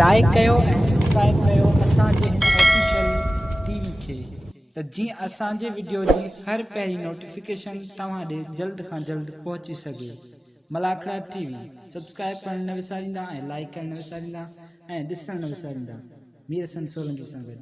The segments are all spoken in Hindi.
लाइक कयो ऐं सब्सक्राइब कयो असांजे हिन ऑफिशियल टीवी खे त जीअं असांजे वीडियो जी हर पहिरीं नोटिफिकेशन तव्हां ॾे जल्द खां जल्द पहुची सघे। मलाखड़ा टीवी सब्सक्राइब करणु न विसारींदा ऐं लाइक करणु न विसारींदा ऐं ॾिसणु न विसारींदा। मीर हसन सोलंकी सां गॾु।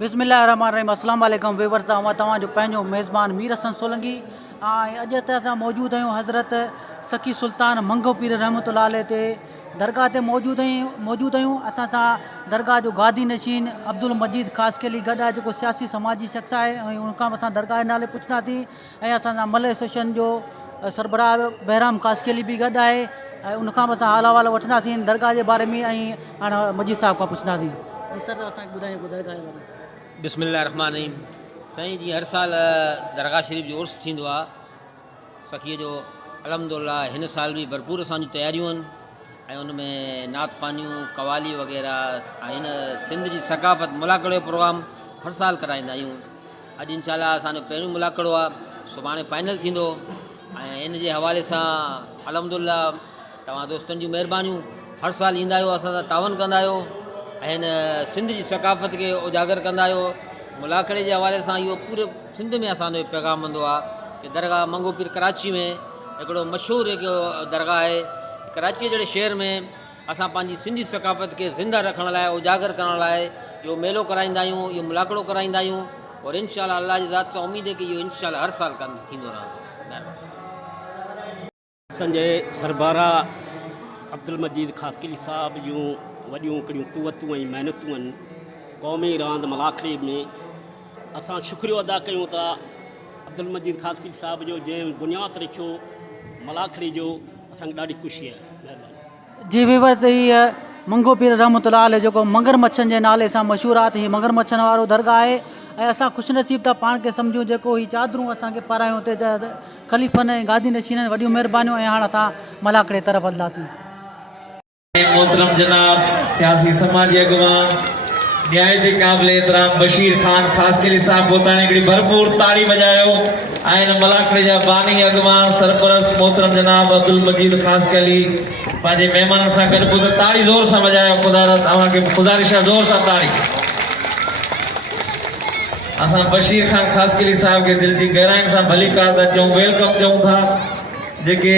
बिस्मिल्लाहिर्रहमानिर्रहीम। अस्सलाम वालेकुम वेवर। तव्हांजो पंहिंजो मेज़बान मीर हसन सोलंकी ऐं अॼु त असां मौजूदु आहियूं हज़रत सखी सुल्तान मंगो पीर रहमतुल्लाह अलैह ते दरगाह ते मौजूदु आहियूं। असां सां दरगाह जो गादी नशीन अब्दुल मजीद ख़ासकेली गॾु आहे, जेको सियासी समाजी शख़्स आहे ऐं उनखां असां दरगाह जे नाले पुछंदासीं। ऐं असां सां मल एसोसिएशन जो सरबराह बहराम ख़ासकेली बि गॾु आहे ऐं उनखां बि असां हाल अहवाल वठंदासीं दरगाह जे बारे में। ऐं हाणे मजीद साहिब खां पुछंदासीं। सर असांखे ॿुधायो दरगाह जे बारे में। बिस्मिल्लाहिर्रहमानिर्रहीम। साईं जी हर साल दरगाह शरीफ़ जो उर्स थींदो आहे सखीअ जो। अल्हम्दुलिल्लाह हिन साल बि भरपूर असांजूं तयारियूं आहिनि ऐं उन में नात ख़ानियूं कवाली वग़ैरह ऐं हिन सिंध जी सकाफ़त मुलाक़ड़े जो प्रोग्राम हर साल कराईंदा आहियूं। अॼु इंशाअल्लाह असांजो पहिरियों मुलाक़ड़ो आहे, सुभाणे फाइनल थींदो ऐं इन जे हवाले सां अल्हम्दुलिल्लाह तव्हां दोस्तनि जूं महिरबानियूं। हर साल ईंदा आहियो, असां सां तावन कंदा आहियो ऐं हिन सिंध जी सकाफ़त खे उजागर कंदा आहियो। मुलाक़ड़े जे हवाले सां इहो पूरे सिंध में असांजो पैगाम हूंदो आहे कि दरगाह मंगो पीर कराची में हिकिड़ो मशहूरु हिकु दरगाह आहे। कराची जहिड़े शहर में असां पंहिंजी सिंधी सकाफ़त खे ज़िंदा रखण लाइ उजागर करण लाइ इहो मेलो कराईंदा आहियूं, इहो मुलाक़ड़ो कराईंदा आहियूं और इंशाअल्लाह अल्लाह जी ज़ात सां उमेद आहे कि इहो इंशाअल्लाह हर साल थींदो रहंदो। महिरबानी। असांजे सरबराह अब्दुल मजीद ख़ासकेली साहब जूं वॾियूं हिकिड़ियूं क़ुवतूं ऐं महिनतूं आहिनि क़ौमी रांदि मलाखड़ी में। असां शुक्रियो अदा कयूं था अब्दुल मजीद ख़ासकेली साहब जो जंहिं बुनियादु रखियो मलाखड़ी जो। असांखे ॾाढी ख़ुशी आहे। महिरबानी। जी वेवर त हीअ मंगो पीर रहमतुल्लाह अलैह जेको मगरमच्छनि जे नाले सां मशहूरु आहे, त हीअ मगरमच्छनि वारो दरगाह आहे ऐं असां ख़ुशनसीब था पाण खे सम्झूं जेको हीअ चादरूं असांखे पारायूं हुते ख़लीफ़नि ऐं गादी नशीननि वॾियूं महिरबानियूं। ऐं हाणे असां मलाखड़े तरफ़ हलंदासीं। मोहतरम जनाब सियासी समाजी अगवान निहायती काबिल एहतराम बशीर खान ख़ासकेली साहब गोतानी हिकिड़ी भरपूर ताड़ी बजायो ऐं मलाखड़े जा बानी अगवान सरपरस्त मोहतरम जनाब अब्दुल मजीद ख़ासकेली पंहिंजे महिमाननि सां गॾु ॿुध ताड़ी ज़ोर सां बजायो। ख़ुदा तव्हांखे गुज़ारिश आहे ज़ोर सां ताड़ी। असां बशीर खान ख़ासकेली साहब के दिल की गहराइनि सां भली कार चऊं, वेलकम चऊं था। जेके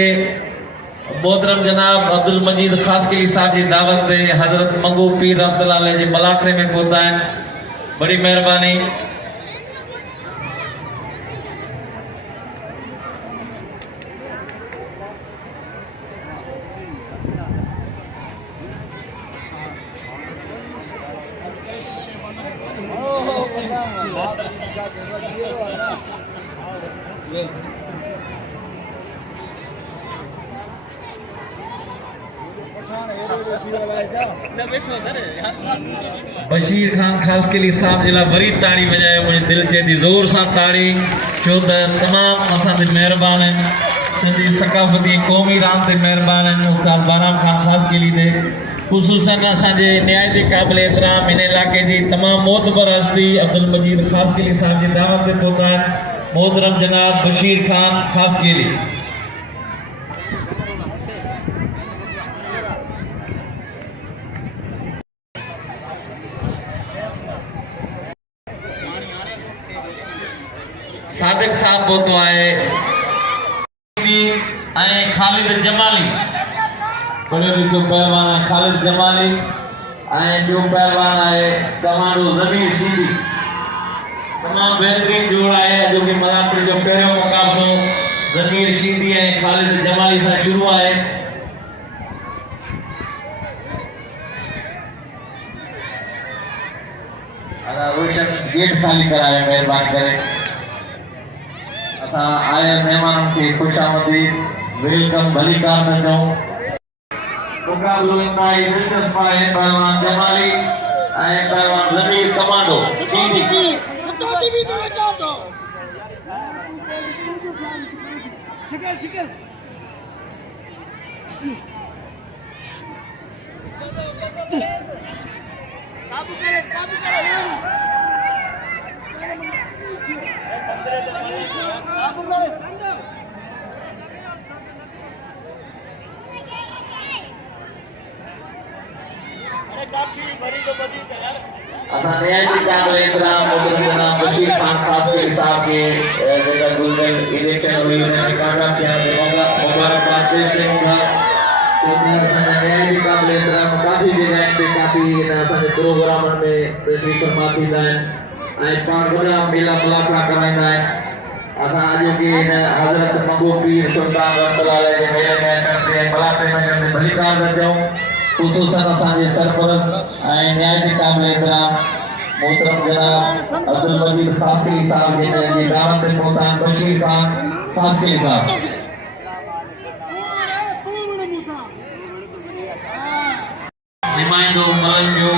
मोहतरम जनाब अब्दुल मजीद ख़ासकेली साहब की दावत ते हज़रत मंगो पीर रहमतुल्लाह अलैह जे मलाखड़े में पहुता आहिनि, बड़ी मेहरबानी। बशीर खान खास के लिए साहब जिला बड़ी ताड़ी बजाए मुझे दिल चे थी जोर सा ताड़ी छो त तमाम असां ते मेहरबान हैं सिंधी सकाफती कौमी राम ते मेहरबान हैं उस्ताद बाराम खान खास के लिए दे खुसूसन असांजे निहायती क़ाबिल एतिराम इन इलाके जी तमाम मोतबर हस्ती अब्दुल मजीद खास के लिए साहब जी दावत पे पहुंचा है मोहतरम जनाब बशीर खान खास के लिए सादिक साहब पहुतो आहे ऐं ख़ालिद जमाली बड़े लिखो पहलवान आहे ख़ालिद जमाली ऐं ॿियो पहलवान आहे कमांडो ज़मीर शीदी तमामु बहितरीन जोड़ आहे अॼोके मलापुर जो पहिरियों मुक़ाबिलो ज़मीर शीदी ऐं ख़ालिद जमाली सां शुरू आहे रोशन गेट ख़ाली कराए महिरबानी करे आए मेहमानों के खुशामदीद वेलकम भली कार में दो मुकाबलो इंतहाई दिलचस्प है पहलवान जमाली आए पहलवान ज़मीर कमांडो निहायती क़ाबिल एतिराम मोहतरम जनाब बशीर खान खास के साहब के जेका गुलशन इलेक्शन हुई उन्हें कामयाब किया मुबारकबाद पेश करूंगा क्योंकि असांजा निहायती क़ाबिल एतिराम काफ़ी जगह पे काफ़ी असांजे प्रोग्रामनि में तशरीफ़ फरमा थींदा आहिनि ऐं पाण वॾा मेला मुलाक़ा कराईंदा आहिनि असां अॼोके हिन हज़रत मंगो पीर सुल्तान रहमतुल्लाह जे मेले में मुलाक़े में भली कार थियूं खुसूसन असांजे सरपरस्त ऐं निहायती क़ाबिल एतिराम मोहतरम जनाब अब्दुल मजीद खासकली साहब जी दावत पे पहुंचा बशीर खान खासकली साहब नुमाइंदो मलन जो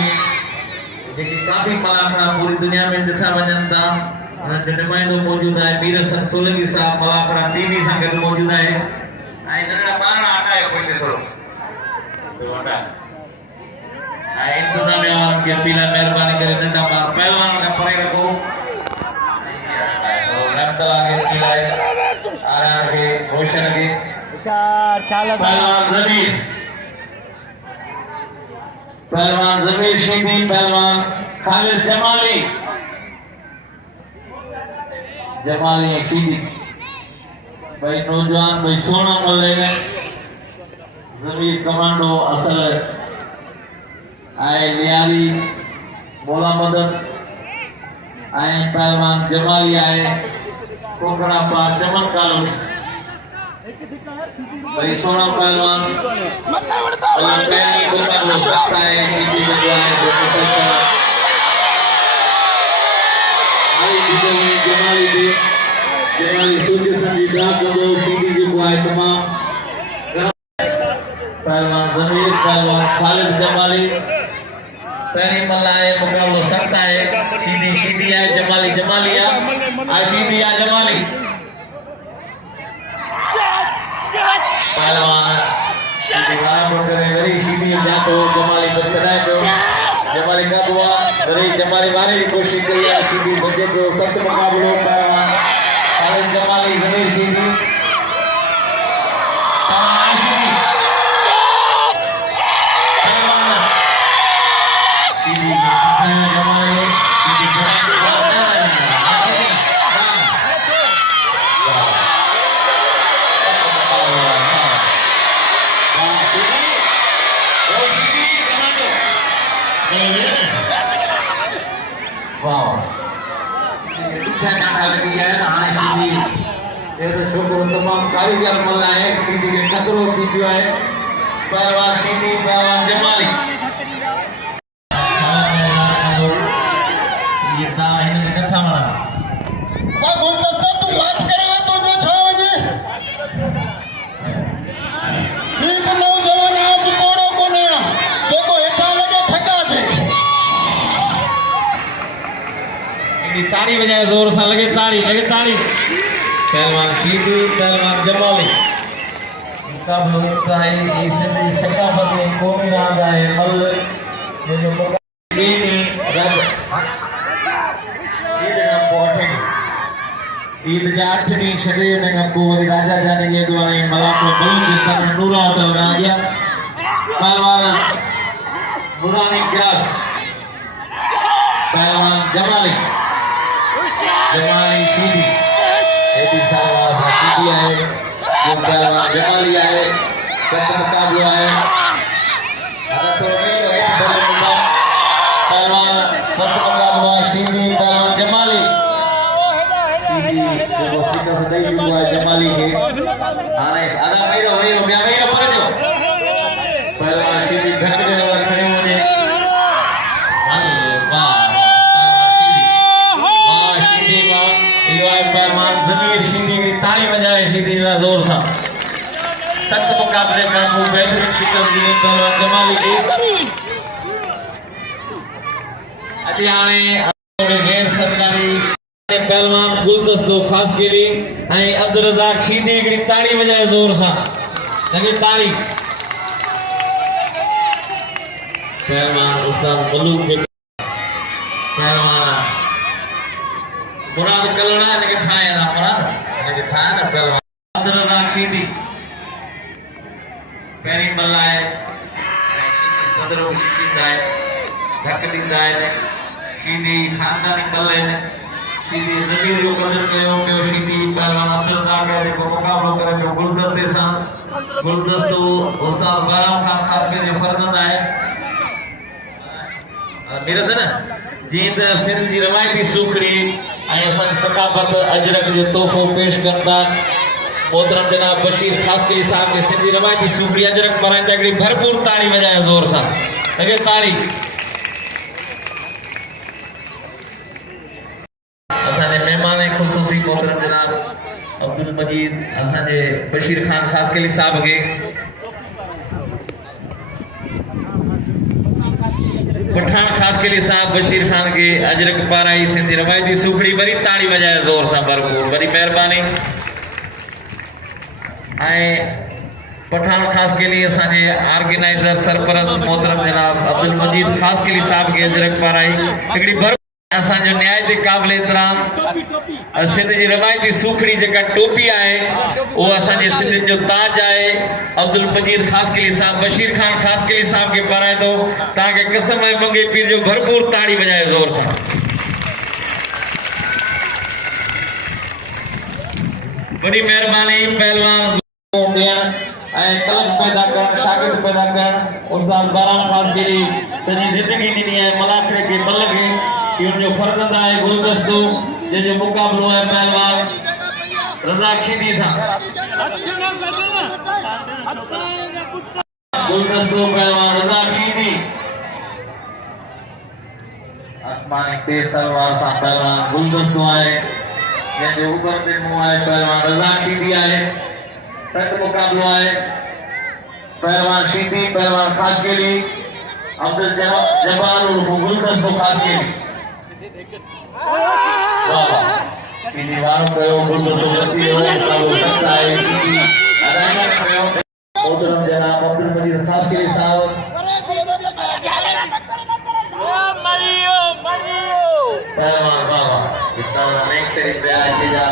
जेके काफ़ी मलाखड़ा पूरी दुनिया में ॾिठा वञनि था उन्हनि जो नुमाइंदो मौजूद आहे मीर हसन सोलंकी साहब मलाखड़ा टीवी सां गॾु मौजूद आहे ऐं नंढड़ा ॿारड़ा हटायो कोई थोरो इंतजामिया वालों की अपील है मेहरबानी करे नंढा ॿार पहलवान का परे रखो रमतला के अपील है आर के रोशन के पहलवान ज़मीर शीदी पहलवान ख़ालिद जमाली शीदी भाई नौजवान भाई सोना मोहल्ले में ज़मीर कमांडो असल आए लियारी बोला मदद आए पहलवान जमाली आए कोकड़ा पार चमन कॉलोनी भाई सोना पहलवान पहली मुकाबला हो सकता है हिंदी में जो है जो सकता है आई जमाली सोचे संजीदा को सीधी जो आए तमाम पहलवान ज़मीर पहलवान ख़ालिद जमाली पहली मल्लाए मुकाबला सकता है सीधी सीधी है जमाली जमालिया आशीदी या जमाली पहलवान सीधी करे वरी सीधी जातो जमाली पर चढ़ाए को जमाली का बुआ वरी जमाली वाले की कोशिश करी है सीधी बच्चे को सख्त मुकाबला पहलवान ख़ालिद जमाली ज़मीर सीधी तमाम कारीगर मल्लाए सीधी के खतरो थी पियो है पहलवान सीधी पहलवान जमाली ये ता हिन में कथा ताड़ी बजाए जोर से, लगे ताड़ी पहलवान शीदी पहलवान जमाली मुकाबलो है सिंधी सकाफत में कौमी रांद है मल जो मुकाबले रब ईद जा 8वीं छठे ने कबो राजा जाने के दुआरे मलाको बलूचिस्तान नूरा तो राजा पहलवान नूरानी गिलास पहलवान जमाली सीधी एटी साल सीधी है जो पहलवान जमाली है सत मुकाबला है पहलवान सत मुकाबला सीधी पहलवान जमाली जो सिक्का से नहीं हुआ है जमाली के आने आधा मेरा पर जो पहलवान सीधी घर के और खड़े होने पहलवान जमीर सीधी की ताली बजाए सीधी ना जोर सा सख्त मुकाबले का बेहतरीन शिकस्त दी पहलवान जमाली की अतियाने गैर सरकारी पहलवान गुलदस्तो खास के लिए अब्दुल रज़ाक शीदी की ताली बजाए जोर सा लगे ताली पहलवान उस्ताद मलूक के पहलवान मुराद कलना ने ठाया ना मुराद ने ठाया ना पहलवान अब्दुल रज़ाक शीदी पहली बल्ला है शीदी सदर शीदी दाए धक दी दाए ने शीदी खानदानी बल्ले ने सीधी जमीर जो कदर कयो के सीधी पहलवान अब्दुल रज़ाक ने को मुकाबलो करे जो गुलदस्ते सा गुलदस्तो उस्ताद बाराम खान खास के जो फर्जंद है मेरे से ना जीत सिंध जी रवायती सुखड़ी ऐसा सकाफत अजरक जो तोहफो पेश करता मोहतरम जनाब बशीर खास के साहब के सिंध जी रवायती सुखड़ी अजरक बराइंदा की भरपूर ताली बजाए जोर सा लगे ताली मेहमान खुसूसी मोहतरम जनाब अब्दुल मजीद असांजे बशीर खान खास के साहब के पठान खास के लिए साहब बशीर खान के अजरक पाराई सिंधी रवायती सुखड़ी बड़ी ताड़ी बजाए जोर सा भरपूर बड़ी मेहरबानी पठान खास के लिए असांजे ऑर्गेनाइजर सरपरस्त मोहतरम जनाब अब्दुल मजीद खास के लिए साहब के अजरक पाराई हिकड़ी असांजो न्यायती काबिल एतराम सिंध जी रवायती सुखड़ी जेका टोपी आहे वो असांजे सिंध जो ताज आहे अब्दुल मजीद खास के लिए साहब बशीर खान खास के लिए साहब के पाराए तो ताके कसम है मंगे पीर जो भरपूर ताड़ी बजाए जोर से बड़ी मेहरबानी पहलवान तलब पैदा कर शागिर्द पैदा कर उस्ताद बाराम खास के लिए सजी जिंदगी दी है मलाखड़े के बल के जो फर्जंद है गुलदस्तो जो मुकाबलो है पहलवान रज़ाक शीदी सा गुलदस्तो पहलवान रज़ाक शीदी आसमानी तेज सलवार सा पहलवान गुलदस्तो है जो ऊपर दिन मुंह है पहलवान रज़ाक शीदी है सख्त मुकाबलो है पहलवान शीदी पहलवान खास के लिए अब्दुल जब्बार उर्फ गुलदस्तो खास के लिए दीवारों पे गुलदस्तो जती हो तो सकता है कि अदालत में मोहतरम जनाब अब्दुल मजीद खास के लिए साहब पहलवान बाबा इतना नेक्स्ट से ऐसे जा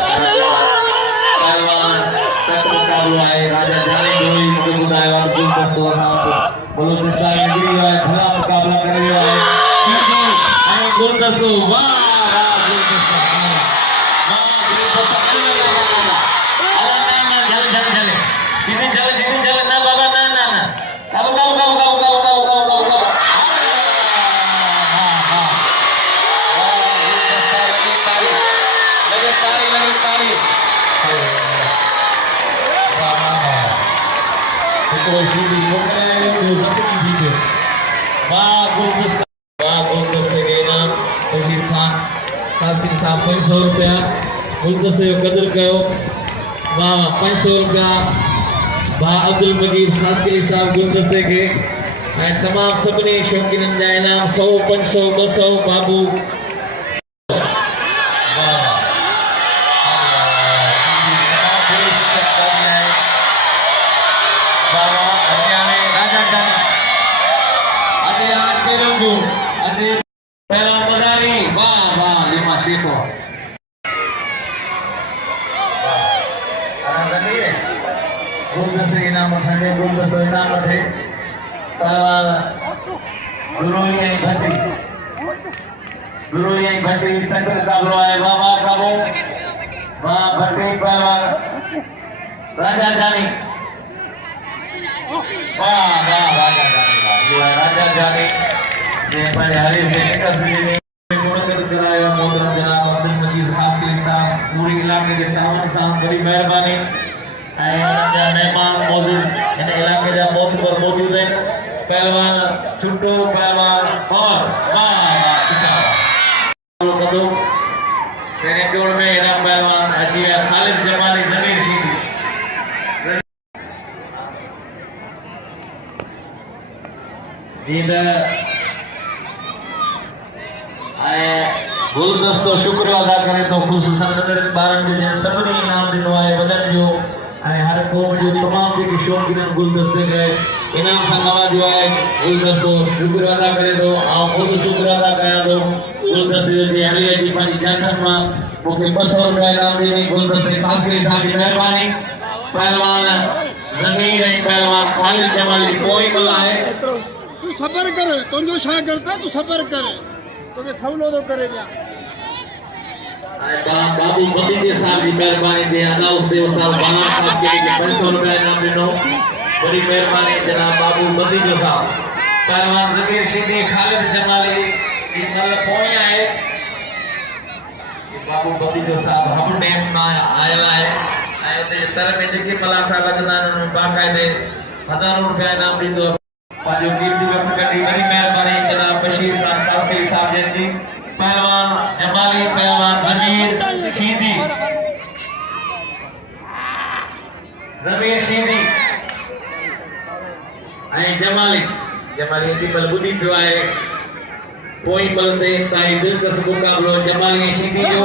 पहलवान सख्त मुकाबला है राजा जाने जोई मुझे बुलाए वाला गुलदस्तो साहब बलूचिस्तान में गिरी हुआ है भला मुकाबला कर रहा है सीधी गुलदस्तो वाह ₹500 गुलदस्ते जो कदर कयो वाह ₹500 बा अब्दुल मजीद खास के साहब गुलदस्ते के तमाम सभी शौकीन जा इनाम 100 500 200 बाबू जो अजे पहलवान मजारी वाह वाह लिमा शेखो गुलदस्ते इनाम वठे गुलदस्तो इनाम वठे पहलवान गुरुई भट्टी चंड मुकाबलो है वाह वाह काबू वाह भट्टी पहलवान राजा जानी वाह वाह राजा जानी वाह राजा जानी ने पर हरीफ ने शिकस्त दी मुनक़िद कराया मोहतरम जनाब अब्दुल मजीद खासकली साहब पूरे इलाके के तावन साहब बड़ी मेहरबानी मेहमान मौजूद इन इलाके जा मोहतबर मौजूद हैं पहलवान छुट्टू पहलवान और वाह तेरे जोड़ में इनाम पहलवान अजीब खालिद जमाली जमीर सीधी जींद आए गुलदस्तो शुक्र अदा करे तो खुसूसन नगर बारन जो जन सभी इनाम दिनो आए वदन जो आए हर कौम जो तमाम के शौकीन गुलदस्ते गए इनाम से नवाजो आए गुलदस्तो शुक्र अदा करे तो आओ खुद शुक्र अदा कया दो गुलदस्ते जी अली जी पाजी जानन मां मुके 200 रुपया इनाम देनी गुलदस्ते खास के साहब की मेहरबानी पहलवान जमीर है पहलवान खालिद जमाली कोई कला है तू सबर कर तुझो शागिर्द तू सबर कर तोके सवलो तो करेगा बाबू भतीजे साहब की मेहरबानी दे अदा उस दे उस्ताद बाला खास के लिए 500 रुपया इनाम देनो बड़ी मेहरबानी जनाब बाबू भतीजे साहब पहलवान जमीर सीधी खालिद जमाली की नल पोया है ये बाबू भतीजे साहब हम टाइम ना आया है आए ते तरह में जेके मलाखा लगना उन बाकायदे हजारों रुपया इनाम दीदो पाजो कीमती वक्त कटी बड़ी मेहरबानी जनाब बशीर खान कासकली साहब जी पहलवान जमाली पहलवान जमीर सीधी आई जमाली की बलबुदी पियो है कोई बलदे ताई दिलचस्प मुकाबलो जमाली सीधी जो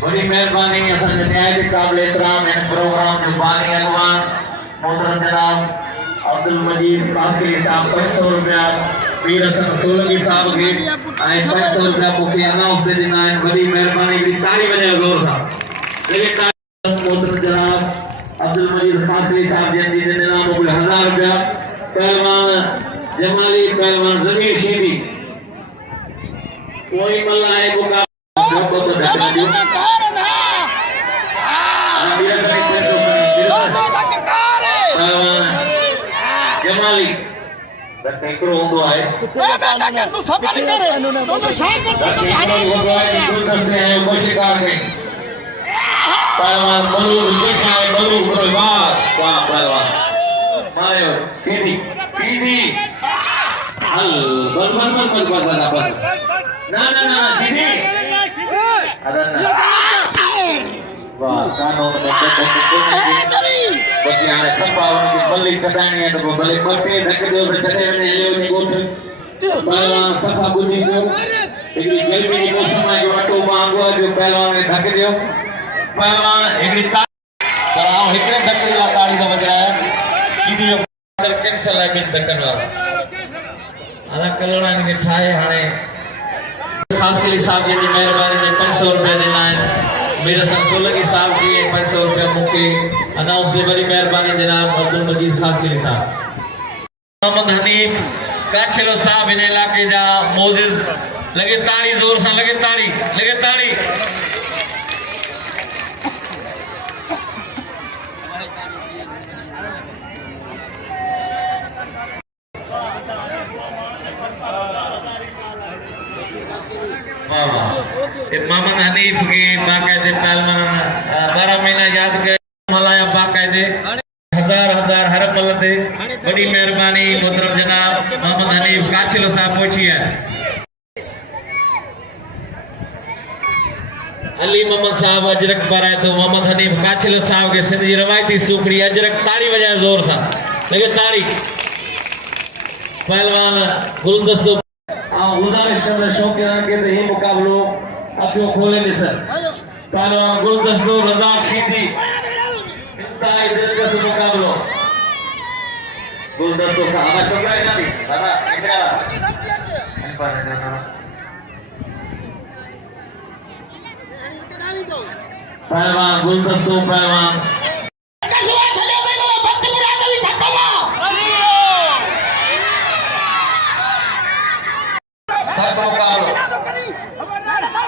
बड़ी मेहरबानी असल न्याय के काबिल एहतराम इन प्रोग्राम जो बानी अगवान मोहतरम जनाब अब्दुल मजीद कासकली साहब 500 रुपया वीर हसन सोलंकी साहब के आए 500 रुपया मुके अनाउंस दे देना है बड़ी मेहरबानी की ताली बजाओ जोर साहब लेकिन मोहतरम जनाब अब्दुल मजीद कासकली साहब जी ने देना मुके 1000 रुपया पहलवान जमाली पहलवान जमीर सीधी कोई मल्ला है मुका जमाली टेकड़ो होंदो आहे तू सबर कर तो शागिर्द तो गुलदस्ते है कोई शिकार नहीं पहलवान बलू दिखाए बलू वाह वाह पहलवान मारे केडी पीडी हल बस ना सीधी अदन वाह कानून में बतियाने संभावना की बल्ली कटानी है तो भले पटे धक दो से चटे में ले नी गोठ पहलवान सफा बुझी दो एकड़ी गर्मी की मौसम में जो अटो मांगो जो पहलवान ने धक दियो पहलवान एकड़ी कराओ एकड़े धक दिया ताड़ी का बजाया सीधी कैंसल है बिन धकन वाला आला कलोड़ा ने ठाए हाने खासकली साहब जी की मेहरबानी ने 500 रुपया देना है मेरा संसोलंकी साहब की 500 रुपया मुके अनाउंस दे बड़ी मेहरबानी जनाब अब्दुल मजीद खासकली साहब मोहम्मद हनीफ काछलो साहब इन इलाके जा मोजिज लगे ताड़ी जोर से लगे ताड़ी मोहम्मद हनीफ के बाकायदे पहलवान 12 महीना याद के मलाया बाकायदे हजार हर पल थे बड़ी मेहरबानी मोहतरम जनाब मोहम्मद हनीफ काछलो साहब पहुंची है अली मोहम्मद साहब अजरक पर आए तो मोहम्मद हनीफ काछलो साहब के सिंधी रवायती सुखड़ी अजरक ताड़ी बजाए जोर सा लगे ताड़ी पहलवान गुलदस्तो गुजारिश कर शौकीन के ये मुकाबलो अब जो खोले नहीं सर पहलवान गुलदस्तो रज़ाक शीदी इंतहाई दिलचस्प मुकाबलो गुलदस्तो का आवाज चल रहा है ना दादा इधर पहलवान गुलदस्तो पहलवान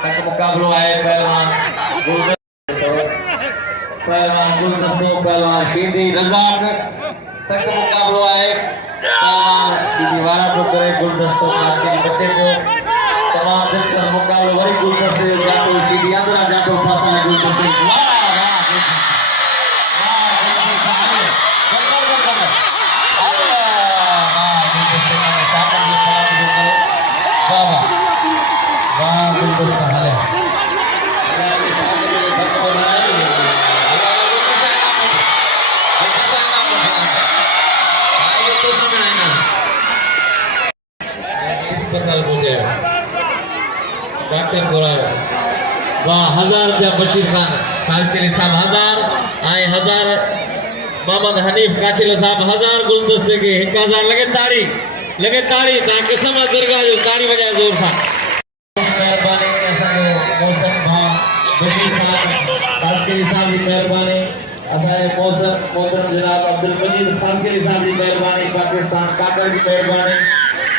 सख्त मुकाबलो है पहलवान गुलदस्तो पहलवान शीदी रज़ाक सख्त मुकाबलो है पहलवान शीदी वाला को करे गुलदस्तो खास के बच्चे को तमाम दिलचस्प मुकाबलो वही गुलदस्ते जातो शीदी अंदर जातो फासला गुलदस्ते डॉक्टर बोलायो वाह 1000 रुपया बशीर खान खास के लिए साहब 1000 आए 1000 मोहम्मद हनीफ काचिल साहब 1000 गुलदस्ते के 1000 लगे ताड़ी ता किस्म दरगाह जो ताड़ी बजाए जोर सा मेहरबानी असांजो मौसम भाउ बशीर खान खास के लिए साहब की मेहरबानी असांजे मौसम मोहतरम जनाब अब्दुल मजीद खास के लिए साहब की मेहरबानी पाकिस्तान काकर की मेहरबानी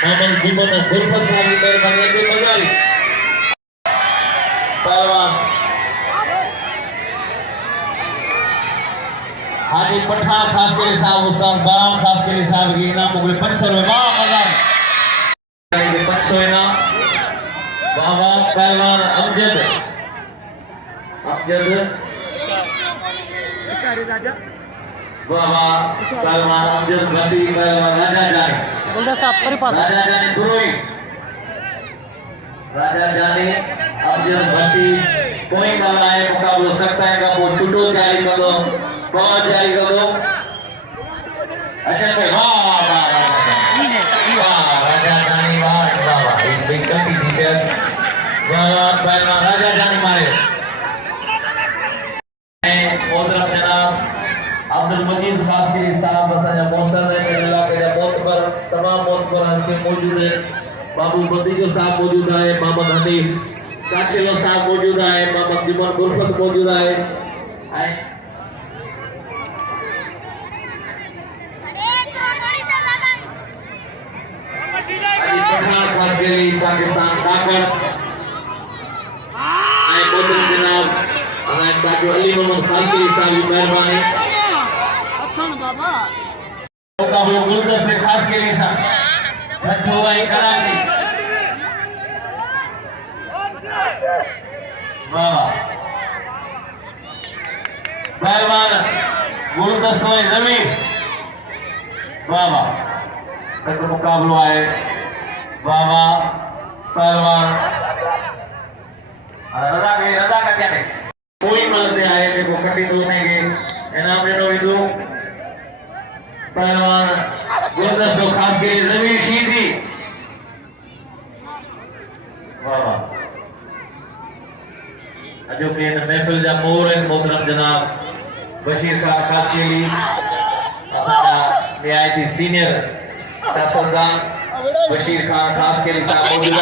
मोहम्मद गुलमत गुरफत साहब की मेहरबानी के मजारी पहलवान हाजी पठान खास के लिए साहब उस्ताद बाराम खास के लिए साहब की इनाम मुगल 500 रुपए वाह मजा 500 इनाम वाह पहलवान अमजद वाह पहलवान अमजद भट्टी पहलवान राजा जानी गुलदस्ता परिपात राजा जानी दुरोई राजा जानी अमजद भट्टी कोई वाला है मुकाबलो सकता है का वो छुटो जारी कर दो बहुत जारी कर दो अच्छा भाई वाह राजा जानी वाह एक गलती थी क्या वाह पहलवान राजा जानी मारे मोहतरम जनाब अब्दुल मजीद खास के लिए साहब असांजा मौसम है इलाके जा मोतबर तमाम मोतबर हस्ती मौजूद है बाबू बदीजो साहब मौजूद है मोहम्मद हनीफ काचिलो साहब मौजूद है मोहम्मद जुमन गुरफत मौजूद है खास के लिए पाकिस्तान काकर आए मोहतरम जनाब हमारे बाजू अली मोहम्मद खास के लिए साहब की मेहरबानी मुकाबलो गुलदस्ते खास के लिए साहब रखो भाई कराची वाह पहलवान गुलदस्तों जमीन वाह सख्त मुकाबलो आए वाह पहलवान रजा का क्या है कोई मलते आए देखो कटी धोने के इनाम ने दो पहलवान गुलदस्तों खास के लिए जमीन शीदी वाह जो कि महफिल जा मोर मोहतरम जनाब बशीर खान खास के लिए रियायती सीनियर सियासतदान बशीर खान खास के लिए साहब मौजूद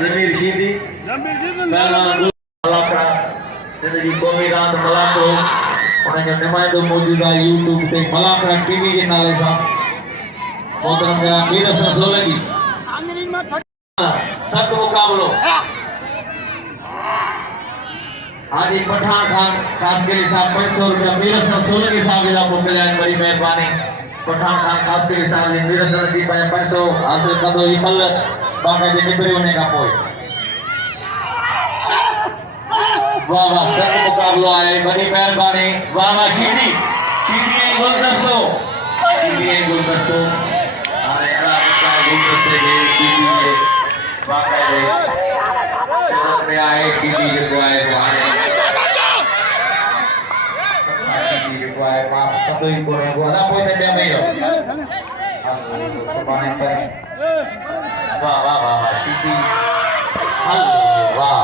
जमीर शीदी जिंदगी कौमी रांद मलाकड़ो उनजो नुमाइंदो मौजूद आहे यूट्यूब ते मलाकड़ा टीवी के नाले सां मोहतरम मीर हसन सोलंकी सख्त मुकाबलो हाजी पठान खान खास के लिए साहब 500 रुपया मीर हसन सोलंकी साहब जा मोकिलिया आहिनि बड़ी महिरबानी पठान खान खास के लिए साहब मीर हसन जी 500 हासिल कंदो ही मल बाक़ी जे निबरी वञे खां पोइ वाह सख्त मुकाबलो आहे बड़ी महिरबानी वाह शीदी गुलदस्तो हाणे गुलदस्ते के शीदी के बाक़ाइदे चलत में आहे शीदी जेको आहे हाणे शीदी जेको आहे माफ़ कंदो तो ही कोने को अदा कोई ने मेरो सुभाणे पर वाह वाह वाह सीधी वाह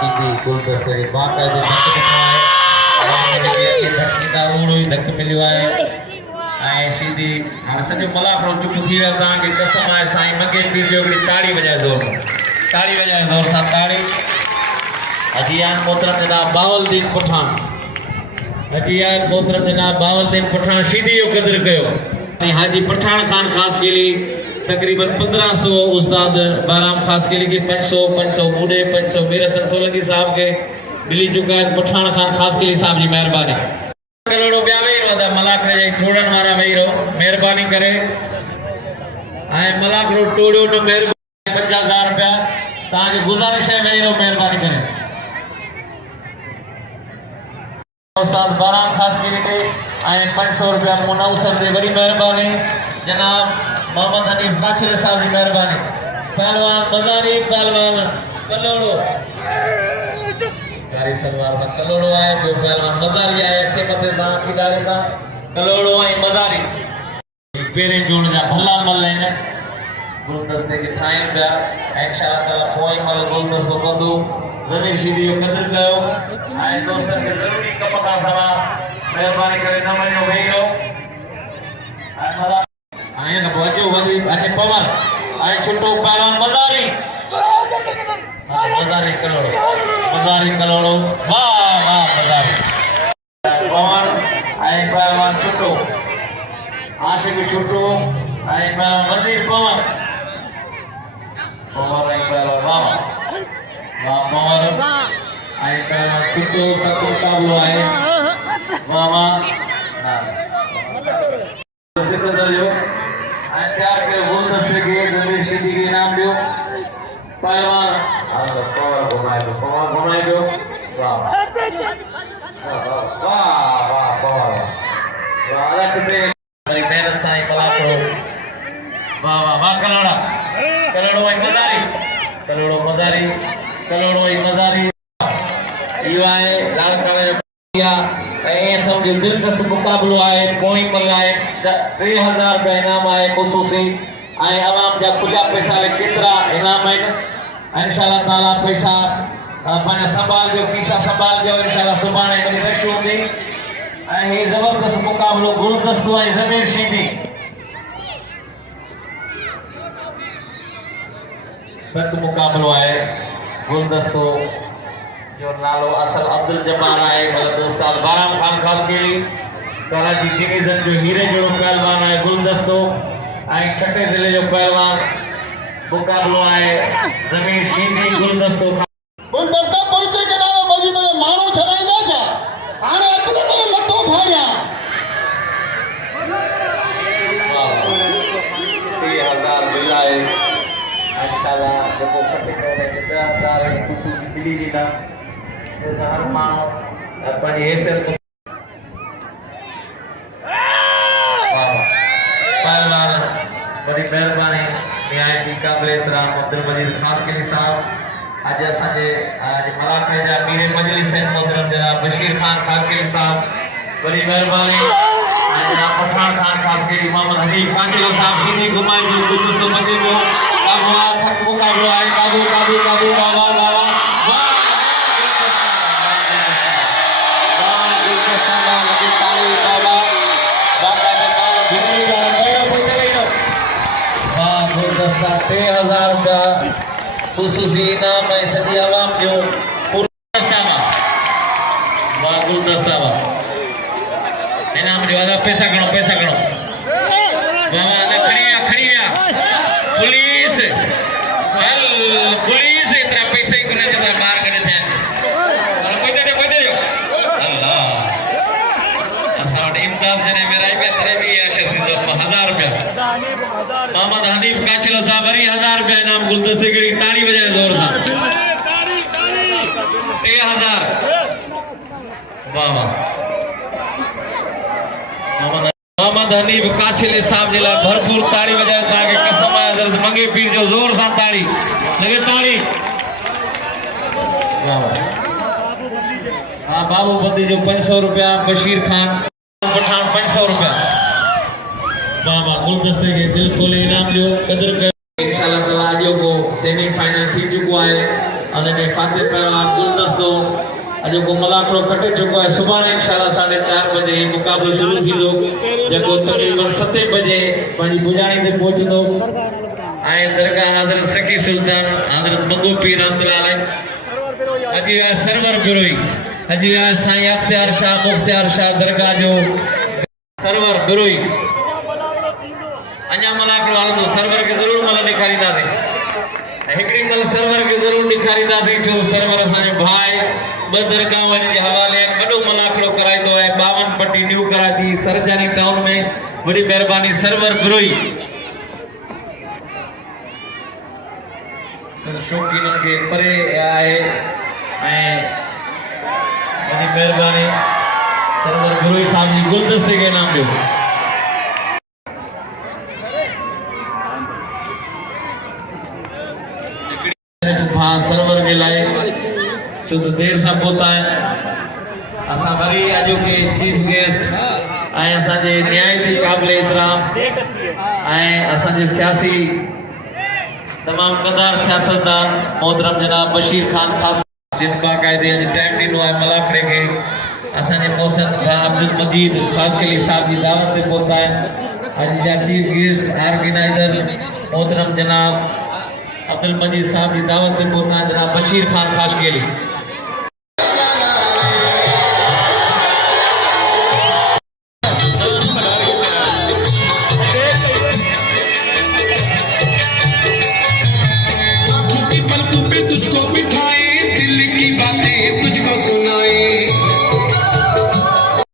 सीधी गुलदस्ते के बाकायदे धक्का उड़ो ही धक्का मिलियो आहे ऐं सीधी हाणे सॼो मलाखड़ो चुप थी वियो तव्हांखे कसम आहे साईं मंगे पीर जो हिकिड़ी ताड़ी वॼाए ज़ोर सां ताड़ी वॼाए ज़ोर सां ताड़ी अजीयान मोहतरम जनाब बावलदीन पठान अजीयान मोहतरम जनाब बावलदीन पठान सीधी जो क़दर कयो ऐं हाजी पठान खान ख़ास के लिए तकरीबन 1500 उस्ताद बाराम खास के लिए 500 बूढ़े 500 मीर हसन सोलंकी साहब के मिली चुका है पठान खान खास के लिए साहब जी मेहरबानी करोड़ों ॿिया वेही रहो मलाखड़े जे टोड़न वारा वेही रहो मेहरबानी करे ऐं मलाखड़ो टोड़ियो न मेहरबानी 50,000 रुपया तव्हांखे गुज़ारिश है वेही रहो मेहरबानी करे उस्ताद बाराम खास के लिए ऐं 500 रुपया मुनौसर दे वरी मेहरबानी जनाब मोहम्मद हनीफ बाछले साहब जी मेहरबानी पहलवान मज़ारी पहलवान कलोड़ो कारी सलवार सा कलोड़ो आए जो पहलवान मज़ारी आए थे मते सा ठीदारे सा कलोड़ो आई मज़ारी पेरे जोड़ जा भला मल ने गुलदस्ते के ठाइन पिया इंशाअल्लाह ताला कोई मल गुलदस्तो कंदो ज़मीर सीधी जो कदर कयो ऐं दोस्तन के जरूरी कम का सवा मेहरबानी करे न वञो वेही रहो ऐं मला आए न अचो वधी अचे पवन ऐं छुटो पहलवान मज़ारी मज़ारी कलोड़ो वाह वाह मज़ारी पवन ऐं पहलवान छुटो आशिक छुटो ऐं पहलवान वज़ीर पवन पवन ऐं पहलवान वाह वाह पवन ऐं पहलवान छुटो तक मुकाबलो आहे वाह वाह सिकंदर जो ऐं तैयार कयो गुलदस्ते के ज़मीर सीधी के इनाम ॾियो पहलवान पवन घुमाए दो वाह वाह वाह पवन वाह अलग पे बड़ी मेहनत साईं मलाखड़ो वाह वाह वाह कलोड़ो ऐं मज़ारी कलोड़ो ऐं मज़ारी इहो आहे लाड़काणे जो ऐं सम्झो दिलचस्प मुक़ाबलो आहे पोइ मल आहे 3000 रुपया इनाम आहे ख़ुसूसी ऐं आवाम जा खुला पैसा केतिरा इनाम आहिनि इंशाअल्लाह ताला पैसा पंहिंजा संभाल जो खीसा संभाल जो इंशाअल्लाह सुभाणे हिकिड़ी रश हूंदी ऐं हीउ ज़बरदस्त मुक़ाबलो गुलदस्तो ऐं ज़मीर सीधी सख़्तु मुक़ाबलो आहे गुलदस्तो जो नालो असल अब्दुल जब्बार आहे मतिलबु उस्ताद बाराम खान ख़ास केली कराची जिनीज़न जो हीरे जहिड़ो पहलवान आहे गुलदस्तो ऐं छटे ज़िले जो पहलवान मुक़ाबलो आहे ज़मीर सीधी गुलदस्तो गुलदस्ता पहुंचे के नालो मौजूद है मानू छराइंदा छा हाणे अचने के मथो फाड़िया 3000 बिल आहे इंशाअल्लाह जेको खटे करे 10,000 ख़ुसूसी मिली ॾींदा हर माण्हू पंहिंजी हैसियत पहलवान बड़ी मेहरबानी निहायती क़ाबिल एहतराम अब्दुल मजीद खास केली साहब आज असांजे मलाखड़े जा मीरे मजलिस मोहतरम जनाब बशीर खान खासकेली साहब बड़ी मेहरबानी जनाब पठान खान खासकेली मोहम्मद हनीफ कांचला साहब सीधी घुमाए जो गुलदस्तो मचे जो काबू थक मुकाबलो आहे काबू काबू काबू बाबा बाबा गुलदस्ता 3000 रुपया ख़ुसूसी इनाम है सभी आवाम जो गुलदस्ता इनाम जो पैसा गणो बाबा खड़ी विया पुलिस इतना पैसा ही कोने जरा मार करे थे कोई दे जो अल्लाह असा इमदाद जने मेरा भी तेरे भी अशद 1000 रुपया मोहम्मद हनीफ काचला साहब वरी 1000 रुपया इनाम गुलदस्ते की ताली बजाए जोर से 3000 वाह वाह मोहम्मद हनीफ काचले साहब जे लाइ भरपूर ताली बजाए ताके कसम आहे हज़रत मंगे पीर जो जोर से ताली लगे ताली वाह वाह हां बाबू बदी जो 500 रुपया बशीर खान पठान 500 रुपया बाबा गुलदस्ते के दिल खोले इनाम जो कदर कर इंशाल्लाह ताला आज को सेमीफाइनल थी चुको है अने में फातिह पहलवान गुलदस्तो आज को मलाखड़ो कटे चुको है सुबह इंशाल्लाह 4:30 बजे मुकाबलो शुरू थींदो जेको तकरीबन 7 बजे पाजी बुजाणी ते पहुंचदो आए दरगाह हजरत सकी सुल्तान हजरत मंगो पीर रहमतुल्लाह अलैह अजी सरवर बिरोई अजी साईं अख्तियार शाह मुख्तियार शाह दरगाह जो सरवर बिरोई अञा मलाकड़ो हलंदो सरवर के जरूर मल ॾेखारींदासीं हिकिड़ी मल सरवर के जरूर ॾेखारींदासीं छो सरवर असांजो भाई ॿ दरगाहनि जे हवाले वॾो मलाकड़ो कराईंदो आहे 52 पट्टी न्यू कराची सरजानी टाउन में वॾी महिरबानी सरवर बिरोई शौक़ीननि खे परे आहे ऐं वॾी महिरबानी सरवर बिरोई साहब जी गुलदस्ते खे इनाम ॾियो हाँ सरवर के लाए तो देर सां पहुता है असां वरी अॼु के चीफ गेस्ट ऐं असांजे न्यायती क़ाबिल एतिराम ऐं असांजे सियासी तमाम कदार सियासतदान मोहतरम जनाब बशीर खान खास जिन बाक़ायदे अॼु टाइम ॾिनो आहे मलाखड़े खे असांजे मौसम खां अब्दुल मजीद ख़ासकली साहब जी दावत ते पहुता आहिनि अॼु जा चीफ गेस्ट ऑर्गेनाइज़र मोहतरम जनाब अब्दुल मजीद साहब की दावत पे पहुंचा जनाब बशीर खान खासकेली